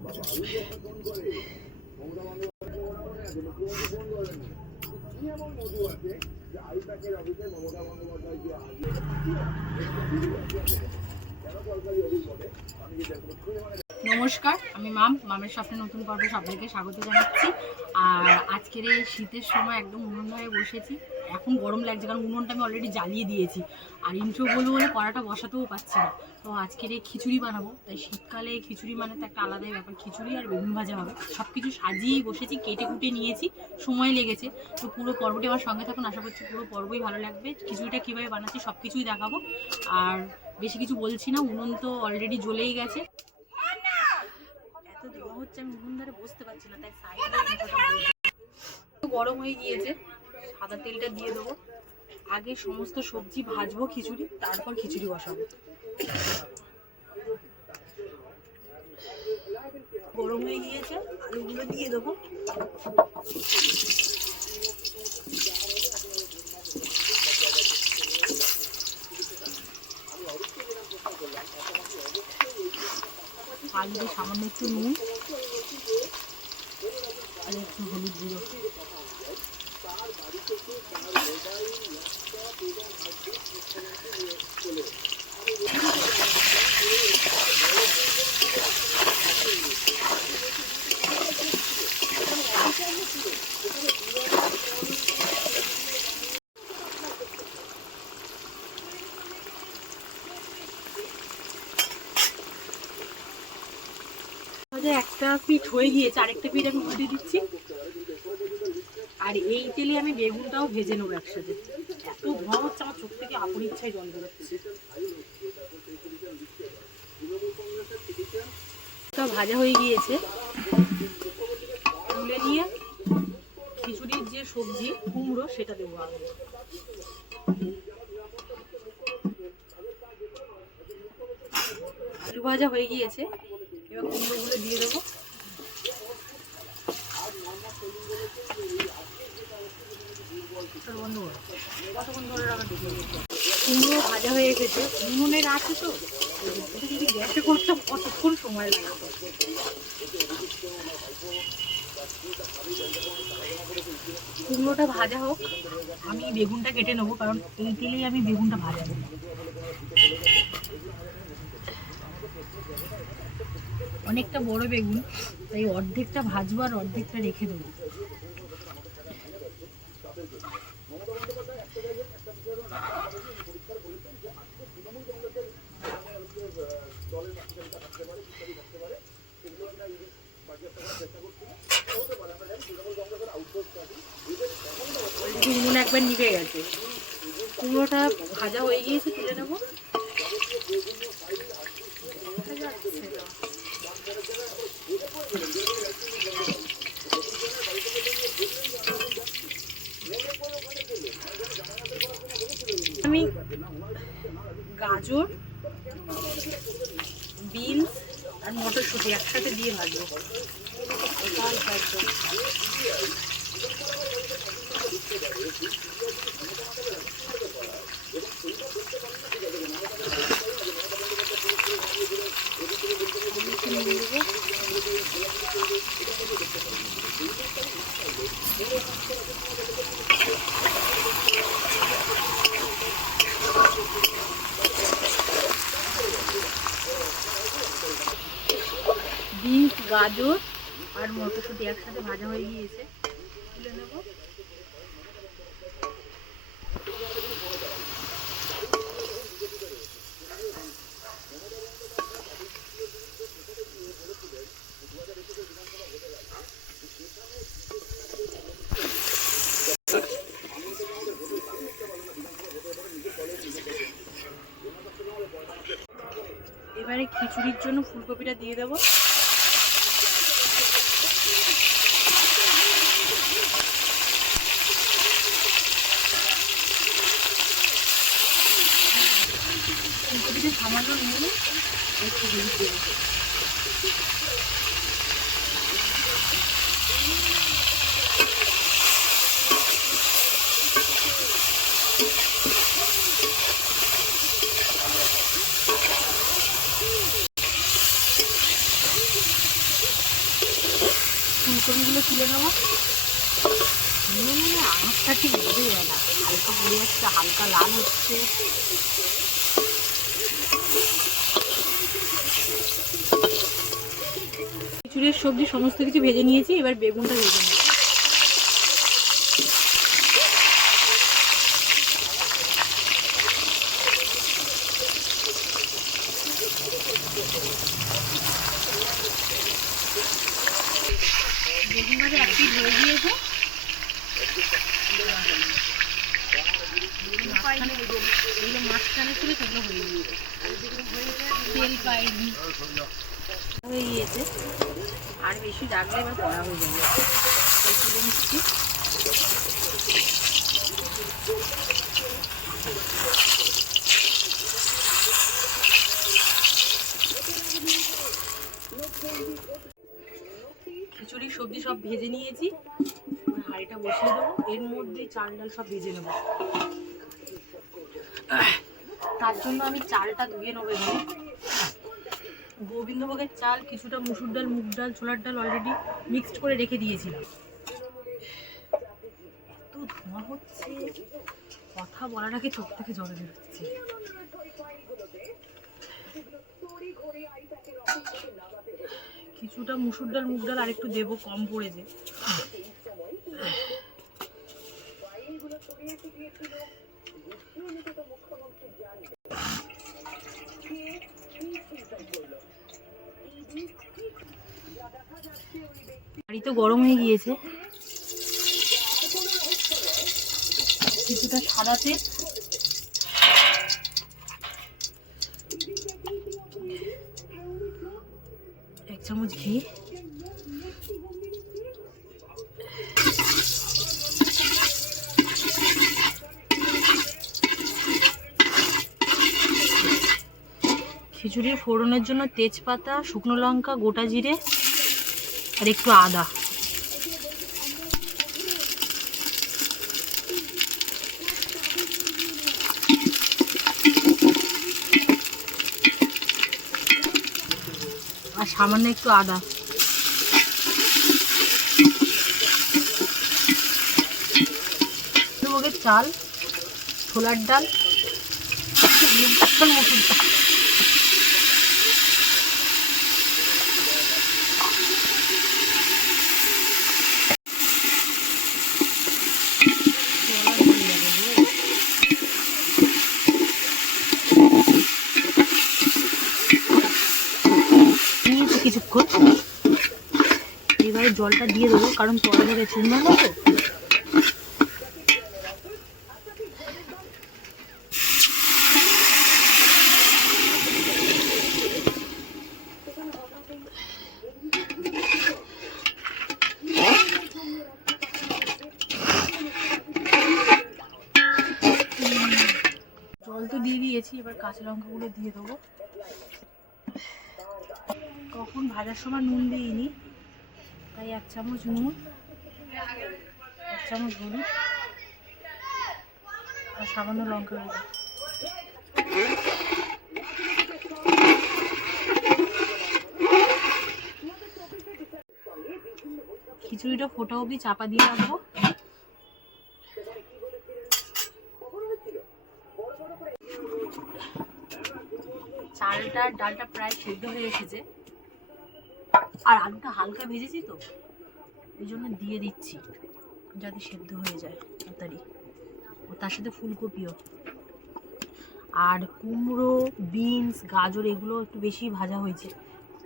নমস্কার, আমি মামের স্বপ্নে নতুন পর্বে সবাইকে স্বাগত জানাচ্ছি। আর আজকের এই শীতের সময় একদম উনুন ধরে বসেছি। এখন গরম লাগছে কারণ উনুনটা আমি অলরেডি জ্বালিয়ে দিয়েছি, আর ইন্ট্রো বলবো বলে কড়াটা বসাতেও পারছি না। তো আজকের এই খিচুড়ি বানাবো, তাই শীতকালে খিচুড়ি মানে তো একটা আলাদাই ব্যাপার। খিচুড়ি আর বেগুন ভাজা হবে, সব কিছু সাজিয়েই বসেছি, কেটে কুটে নিয়েছি, সময় লেগেছে। তো পুরো পর্বটি আমার সঙ্গে থাকুন, আশা করছি পুরো পর্বই ভালো লাগবে। খিচুড়িটা কীভাবে বানাচ্ছি সব কিছুই দেখাবো। আর বেশি কিছু বলছি না, উনুন তো অলরেডি জ্বলেই গেছে। এত ধোঁয়া হচ্ছে আমি উনুন ধরে বসতে পারছি না, তাই সাইডে গরম হয়ে গিয়েছে। সাদা তেলটা দিয়ে দেবো। আগে সমস্ত সবজি ভাজবো খিচুড়ি, তারপর খিচুড়ি বসাবো। গরম হয়ে গিয়েছে, আলুগুলো দিয়ে দেবো। আলুতে সামান্য একটু নুন আর একটু হলুদ গুঁড়ো। একটা পিঠ হয়ে গিয়েছে, আরেকটা পিঠ আমি উল্টে দিচ্ছি। আর এই তেলে আমি বেগুনটাও ভেজে নেবো একসাথে। এত ধোঁয়া হচ্ছে, আমার চোখ থেকে আপন ইচ্ছায় জল বেরোচ্ছে। ভাজা হয়ে গিয়েছে, তুলে নিয়ে খিচুড়ির যে সবজি কুমড়ো সেটা দেবো আগে। আলু ভাজা হয়ে গিয়েছে, এবার কুমড়োগুলো দিয়ে দেবো। কুমড়ো ভাজা হয়ে গেছে, উনুনের আছে তো, যদি গ্যাসে করতাম কতক্ষণ সময় লাগাতো। কুমড়োটা ভাজা হোক, আমি বেগুনটা কেটে নেবো, কারণ এই তেলেই আমি বেগুনটা ভাজাবো। অনেকটা বড় বেগুন, তাই অর্ধেকটা ভাজবো আর অর্ধেকটা রেখে দেবো। নুন একবার নিভে গেছে, কুমড়োটা ভাজা হয়ে গিয়েছে, তুলে নেবো। আমি গাজর, বিনস আর মটরশুঁটি একসাথে দিয়ে ভাজবো। বিনস, গাজর আর মটরশুঁটি একসাথে ভাজা হয়ে গিয়েছে, তুলে নেব। এবারে খিচুড়ির জন্য ফুলকপিটা দিয়ে দেবো। ফুলকপিটা সামান্য নিয়ে একটু হলুদ দেবো। ফুলকপিগুলো তুলে নেবো। আঁচটা ঠিক বোঝা যায় না, হালকা পড়ে যাচ্ছে, হালকা লাল হচ্ছে। খিচুড়ির সবজি সমস্ত কিছু ভেজে নিয়েছি, এবার বেগুনটা ভেজে নেব। বেগুন ভাজা এক পিঠ হয়ে গিয়েছে, এগুলো মাঝখানে ছিল সেগুলো হয়ে গিয়েছে, তেল পাইনি হয়ে গিয়েছে। আর বেশি রাখলে এবার কড়া হয়ে যাবে, তুলে নিচ্ছি। খিচুড়ির সবজি সব ভেজে নিয়েছি, হাঁড়িটা বসিয়ে দেবো, এর মধ্যে চাল ডাল সব ভেজে নেবো। তার জন্য আমি চালটা ধুয়ে নেবো। এখানে গোবিন্দভোগের চাল, কিছুটা মুসুর ডাল, মুগ ডাল, ছোলার ডাল অলরেডি মিক্সড করে রেখে দিয়েছিলাম। এত ধোঁয়া হচ্ছে, কথা বলার আগে চোখ থেকে জল বেরোচ্ছে। কিছুটা মুসুর ডাল, মুগ ডাল আরেকটু দেবো, কম পড়েছে। বাড়ি তো গরম হয়ে গিয়েছে, কিছুটা সাদা তেল, এক চামচ ঘি, খিচুড়ির ফোড়নের জন্য তেজপাতা, শুকনো লঙ্কা, গোটা জিরে আর একটু আদা। আর সামান্য একটু আদা। গোবিন্দভোগের চাল, ছোলার ডাল, মসুর ডাল, কিছুক্ষণ। এবারে জলটা দিয়ে দেবো, কারণ তরকারি চুন হবে তো। জল তো দিয়ে দিয়েছি, এবার কাঁচা লঙ্কাগুলো দিয়ে দেবো। কখন ভাজার সময় নুন দিইনি, তাই এক চামচ নুন, এক চামচ হলুদ আর সামান্য লঙ্কা গুঁড়ো। খিচুড়িটা ফোটা অবধি চাপা দিয়ে রাখবো। চালটা ডালটা প্রায় সেদ্ধ হয়ে এসেছে, আর আলুটা হালকা ভেজেছি তো, এই জন্য দিয়ে দিচ্ছি যাতে সেদ্ধ হয়ে যায় তাড়াতাড়ি। তার সাথে ফুলকপিও, আর কুমড়ো, বিনস, গাজর এগুলো একটু বেশি ভাজা হয়েছে,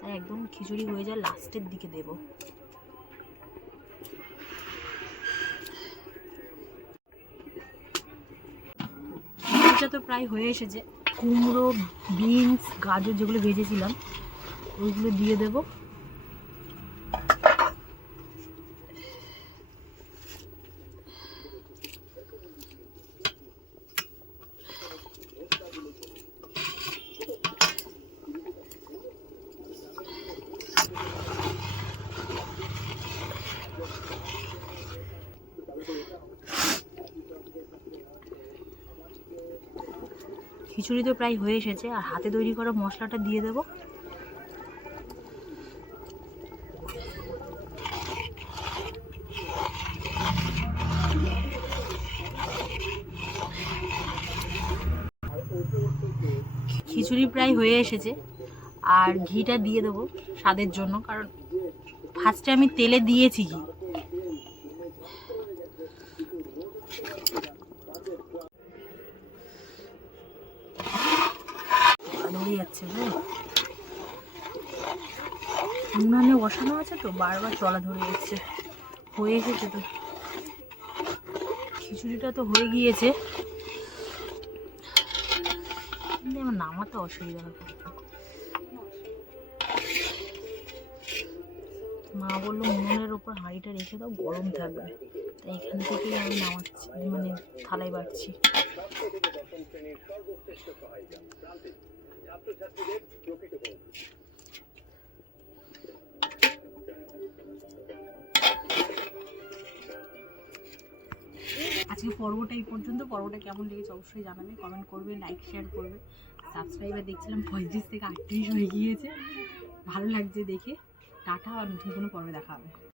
তাই একদম খিচুড়ি হয়ে যায় লাস্টের দিকে দেব। খিচুড়িটা তো প্রায় হয়ে এসেছে। কুমড়ো, বিনস, গাজর যেগুলো ভেজেছিলাম ওইগুলো দিয়ে দেবো। খিচুড়ি তো প্রায় হয়ে এসেছে, আর হাতে তৈরি করা মশলাটা দিয়ে দেব। খিচুড়ি প্রায় হয়ে এসেছে, আর ঘিটা দিয়ে দেবো স্বাদের জন্য, কারণ ফার্স্টে আমি তেলে দিয়েছি ঘি। ধরে যাচ্ছে, উনানে বসানো আছে তো বারবার তলা ধরে যাচ্ছে। হয়ে গেছে তো, খিচুড়িটা তো হয়ে গিয়েছে, কিন্তু আমার নামাতে অসুবিধা হবে। মা বললো উনুনের ওপর হাঁড়িটা রেখে দাও, গরম থাকবে, তাই এখান থেকেই আমি নামাচ্ছি, মানে থালায় বাড়ছি। আজকে পর্বটা এই পর্যন্ত। পর্বটা কেমন লেগেছে অবশ্যই জানাবে, কমেন্ট করবে, লাইক শেয়ার করবে। সাবস্ক্রাইবার দেখছিলাম 35 থেকে 38 হয়ে গিয়েছে, ভালো লাগছে দেখে। টাটা, আর নতুন কোনো পর্বে দেখা হবে।